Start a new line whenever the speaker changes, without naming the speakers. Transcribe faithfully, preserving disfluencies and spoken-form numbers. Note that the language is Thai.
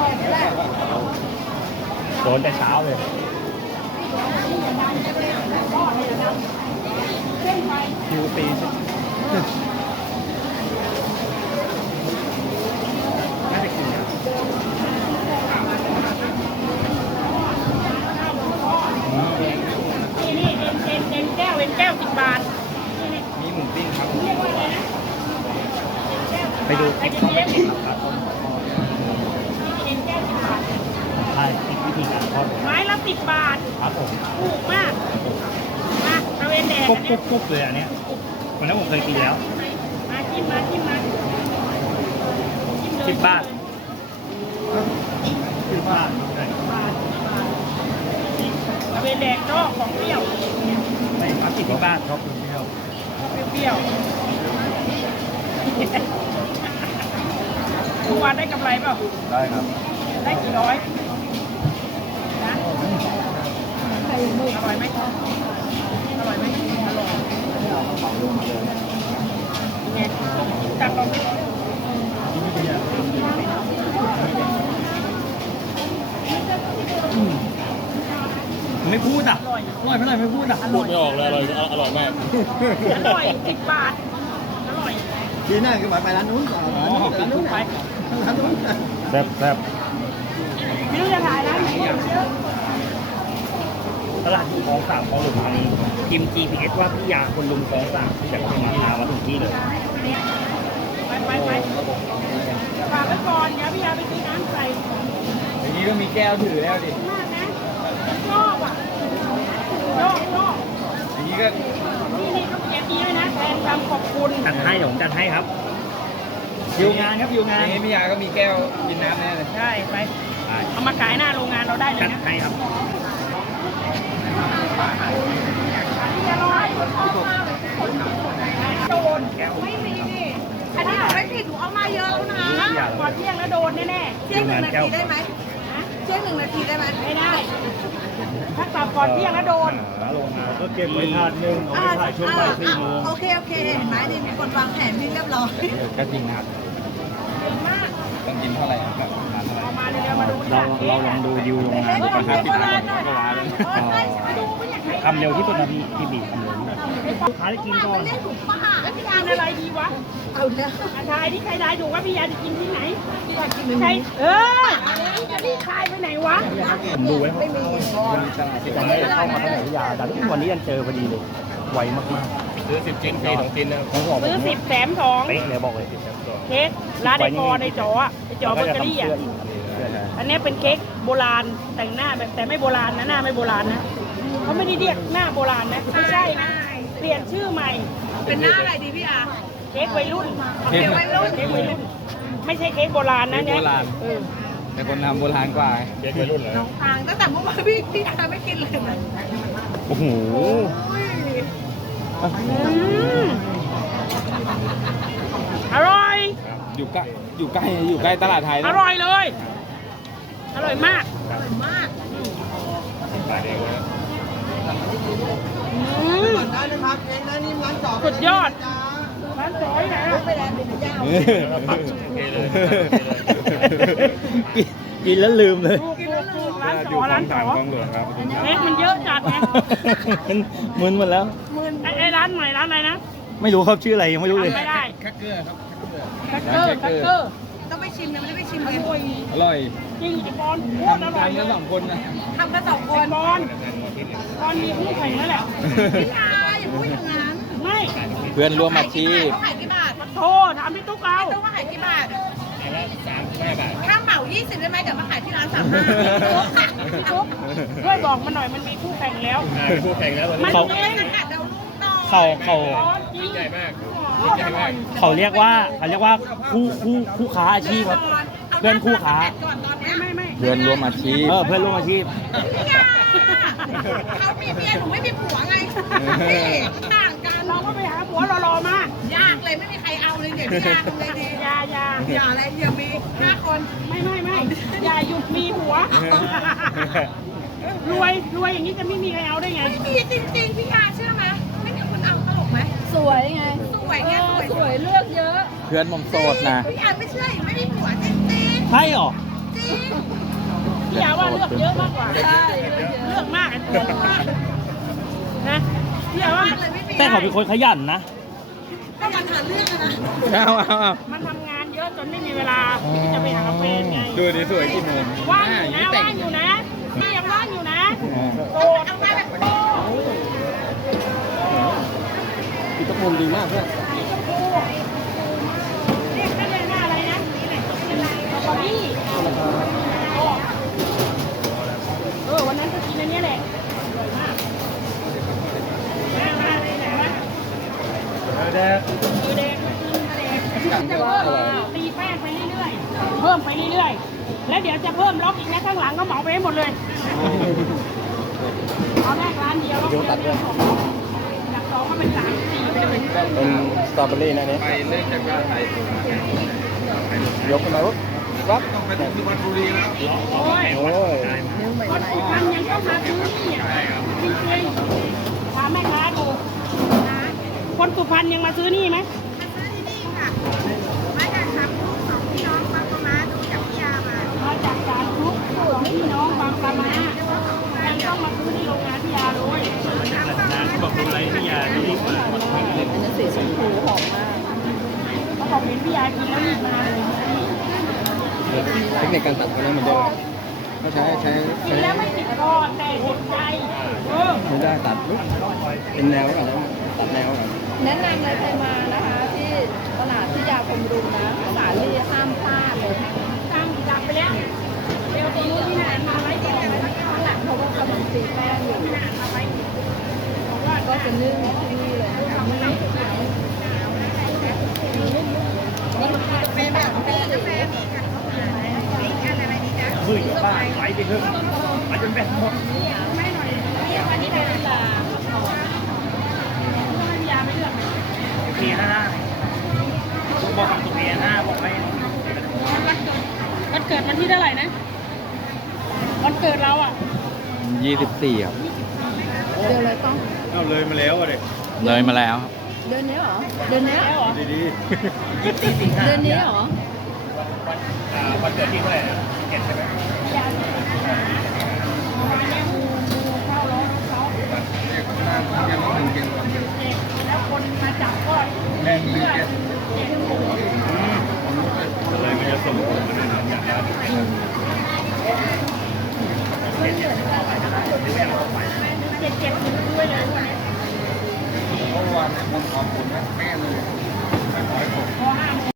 โดนแต่เช้าเลยคิวตีน่าจะกินนะ
นี่นี่เอ็นเอ็นเอ็นแก้วเอ็นแก้วสิบบาท
มีหมูปิ้งครับไปดู
ไอ้เจี๊ยบเอ็นแก้วสิบบาท
ใช่วิธีการทอด
ไม้ละสิบบาท
ครับผม
ถูกมากมาตะเวนแดง
กุ๊บกุ๊บกุ๊บเลยอันนี้วันนั้นผมเคยกินแล้ว
มาจิ้มมาจิ้มมา
สิบบาทสิบบาท
ตะเวนแดงก็ของเปรี้ยว
ไม่ครับสิบบาทชอบเปรี้ยว
เปรี้ยวทุกวันได้กำไรเปล่า
ได้ครับ
ได้กี่ร้อยนะอร่อยไหมอร่อยไหมอร่อยไงตักลงไป
ไม่พูดอ่ะอร่อยเท่าไหร่ไม่พูดอ่ะ
พูดไม่ออกเลยอร่อยอร่อยมาก
อร่อยสิบบาทอร่อย
ทีน่าคือไปร้านนู้นก่อนร้านนู้นไปร้านนู้น
แซ่บแซ่บ
ไม่รู้จะถ่ายร้านไหนเยอะ
ตลาดคลองสามคลองหลวงนี้พิมพ์ จี พี เอส ว่าพี่ยาคนลุมคลองสามจากจังหวัดพามาถึงที่เลย
ไปไปไปฝากไว้ก่อนเดี๋ยวพี่ยาไปซื้อน้ำใส่
อย่างนี้ก็มีแก้วถือแล้วดิ
มากนะชอบอ่ะชอบชอบ
อย่างนี้ก็
นี่นี่ต้องเก็บดีด้วยนะแทนคำขอบคุณ
จัดให้เดี๋ยวผมจัดให้ครับคิวงานครับคิวงาน
อย่างนี้พี่ยาก็มีแก้วกินน้ำแน่เลย
ใช่ไปเอามาขายหน้าโรงงานเราได้เลย
จัด
นะ
ให้ครับ
โดนไม่มีดิอันนี้หนูไม่ผิดหนูเอามาเยอะแล้วนะก่อนเที่ยงแล้วโดนแน่ๆ
เที่ยงหนึ่งนาทีได้ไหมเที่ยงหนึ่งนาทีได้ไหม
ไม่ได้ถ้ากลับก่อนเที่ยงแล้วโดน
โรงงานก็เก็บไว้ทานหนึ่งเอาไปถ่ายช่วงบ่ายสี่โมง
โอเคโอเคเห็นไหมนี่มีคนวางแผนที่เรียบร้อย
ก็จริงนะครับ
ต้องกินเท่าไหร่ครับ
เอามาเร็วๆมาดู
เราเราลองดูดิวโรงงานดูนะครับติดตามทำเร็วที่สุดนะพี่พี่บีทำเร็วลูกค้าได้กินก่อน
พี่ยาอะไรดีวะ
เอาเนี่ย
ทายที่ใครได้ดูว่าพี่ยาจะกินที่ไหนใครเออจะรีบทายไปไหนวะ
ผมดูไว้เขายังไม่ได้เข้ามาที่ไหนพี่ยาแต่วันนี้ยังเจอพอดีเลยไวมากๆ
ซื้อสิบชิ้นฟรีสองชิ้นนะครับ
ซื้อสิบแถมสอง
เป๊ะเลยบอกเลยสิบแถมสอง
เค้กร้านไอคอในจอไอจอเบเกอรี่อ่ะอันนี้เป็นเค้กโบราณแต่งหน้าแบบแต่ไม่โบราณนะหน้าไม่โบราณนะเขาไม่ได้เรียกหน้าโบราณนะไม่ใช่นะเปลี่ยนชื่อใหม่
เป็นหน้าอะไรดีพี่อา
เค้กวัยรุ่น
เค้กวัยรุ่น
เค้กวัยรุ่นไม่ใช่เค้กโบราณนะเนี่ย
โบราณแต่คนทำโบราณกว่า
เค้กวัยรุ่นเหรอ
น้องตางตั้งแต่เมื่อวานพี่พี่อาไม่กินเลยนะ
โอ้โห
อร่อย
อยู่ใกล้อยู่ใกล้อยู่ใกล้ตลาดไทย
อร่อยเลยอร่อยมาก
อร่อยมาก
สุดยอดร้านจอยไหน
ไปแล้วเป็นเจ้า
กินแล้วลืมเลย
กินแล้วลืมร้านจอร้านจอเค้กมันเยอะจัดไง
มึนหมดแล้ว
ไอ้ร้านใหม่ร้านอะไรนะ
ไม่รู้ครับชื่ออะไรยังไม่รู้เลย
ไม่ได้
คักเกอร์ครับ
คักเกอร์คักเกอร์
ต้องไปชิมนะไม่ได้ไปชิมเลย
อร่อย
จริงไอ้บอลโคตรอร่อย
ทำกันสองคนนะ
ทำกันสองคน
บอลบอลมีคู่แข่งแล้วแหละ
พี่อาอย่าพูดอย่างนั้น
ไม่
เพื่อนร่วมอาชีพ
เขาขายกี่บาท
โทรถามพี่ตุ๊กเอา
ตุ๊กว่าขายกี่บาท
สามสิบห้าบาท
ถ้าเหมายี่สิบได้ไหมเดี๋ยวมาขายที่ร้านสามห้า
พี่ตุ๊กช่วยบอกมาหน่อยมันมีคู่แข่งแล้ว
คู่แข่งแล้ว
มัน
เอง
เขาเขา
ใหญ่มาก
เขาเรียกว่าเขาเรียกว่าคู่คู่คู่ค้าอาชีพครับเพื่อนคู่ค้า
ไม่ไม่
เพื่อนร่วมอาชีพ
เออเพื่อนร่วมอาชีพ
เขามีเมียหนูไม่มีผัวไงต่างกัน
เราก็ไปหาผัวรอๆม
ายากเลยไม่มีใครเอาเลยเดี๋ยวพี่ยาทำเลยดี
ยายา
อย่าอะไรอย่ามีห้าคน
ไม่ไม่ไม่อย่าหยุดมีผัวรวยรวยอย่างนี้จะไม่มีใครเอาได้ไง
ไม่มีจริงๆพี่ยาเชื่อไหมไม่มีคนเอาตลกไหม
สวยไง
สวยไงสวย
สวยเลือกเยอะ
เพื่อนผมโสดนะ
พี่ยาไม่เชื่อไม่มีผัวจริงๆ
ใช่หรอ
จริง
พี่ยาว่าเลือกเยอะมากกว่าใช่เลือกมากไอ้ตัวมากนะพี่ยาว่า
แต่เขาเป็นคนขยันนะ
ก็มันหาเรื่องอะนะ
เอาเอาเอา
มันทำงานเยอะจนไม่มีเวลาที่จะไปหาแฟนไง
ดูดิสวยกี่โมง
ว่างอยู่นะว่างอยู่นะพี่ยังว่างอยู่นะโสด
เอามาแบบโต
พี่ตะพงดีมากเพื่อน
เรียกได้เลยว่าอะไรนะสตรอเบอรี่เออวันนั้นก็กินอันนี้แหละอร่อยมากมามาเลยไหนวะ
แดก
เออแดงมากินแดงจะเพิ่มตีแป้งไปเรื่อยๆเพิ่มไปเรื่อยๆแล้วเดี๋ยวจะเพิ่มล็อกอีกนะข้างหลังก็เหมาไปให้หมดเลยเอาแรกร้านเดียวแล้วเดี๋ยวตัดด้วยจากสองก็เป็นสามสี่ไปเลย
เป็นสตรอเบอรี่นะเนี่ย
ไปเล่นจากบ้านไป
ยกขึ้นมาปุ๊บปั๊บ
ต้องไปถึงสุพรรณบุรีแล้ว
โอ้ย
โอ้ย
คนสุพรรณยังต้องมาซื้อนี่อ่ะจริงๆถามแม่ค้าดูคนสุพรรณยังมาซื้อนี่ไหม
มาซื้อที่นี่ค่ะมาจากสามลูกสองพี่น้องบางประมาดูจากพี่ยามา
มาจากการทุกสองพี่น้องบางปะมายังต้องมาซื้อที่โรงงานพี่ยาเลย
บอกดูอะไรนี่ยาดีกว่า
สีชมพูหอมมากเขาบอกเห็นพี่ยากินแล้วรีบมาเลย
เทคนิคการตัดก็เหมือนเดิมเขาใช้ใช้
กิ
ใช้
นแล้วไม่ติดคอแต่เจ็บใจเออ
ไม่ได้ตัดปุ๊บเป็นแนวก่อนแล้วตัดแนวก่อน
แนะนำเลยใครมานะคะที่ตลาดที่ยาคมรุมนะสาลี่ห้ามพลาดเลย
ตั้งจับไปแล้วเร็วตัวนู้นที่นานมาไว้ก่อน
ข้างหลังเขาก็กำลังตีแป้งอยู่
นานมาไว้บอกว่า
ก็จะนึ่งที่นี่เลยนะคะ
เป็นแบบเป็นกาแฟมีค่ะมีกันอะไรนี่จ๊ะ
มืออยู่บ้านไหลไปเถอะไหลจนแบตหมด
ไม่หน่อยเรียกวันนี้เลยลาต้องให้พี่ยาไม่เลือกเลย
เพียห้าบอกกับตัวเพียห้าบอกไว้
วันเกิดวันที่เท่าไหร่นะวันเกิดเราอ่ะ
ยี่สิบสี่ครับ
เดือนอะไรต้อง
เอาเลยมาแล้วอ่ะเด็ก
เลยมาแล้ว
เดือนนี้เหรอเดือนนี้
แล้วเหรอ
ดี
เดือนนี้เหรอ
ๆอ่าวันเกิดที่เท่าไหร่นะเห็นใช่ไหม
พี่ยาวันนี้มูมูเข้าร้องเขาเด็กแล้วคนมาจับก็เลือดเจ็บ
เลยมันจะส่งผลมาด้วยนะอย่างนี้
เจ็บเจ็บด้วยเลยวันนี้
เมื่อวานมันขอบคุณแม่เลย
พอห้าโมง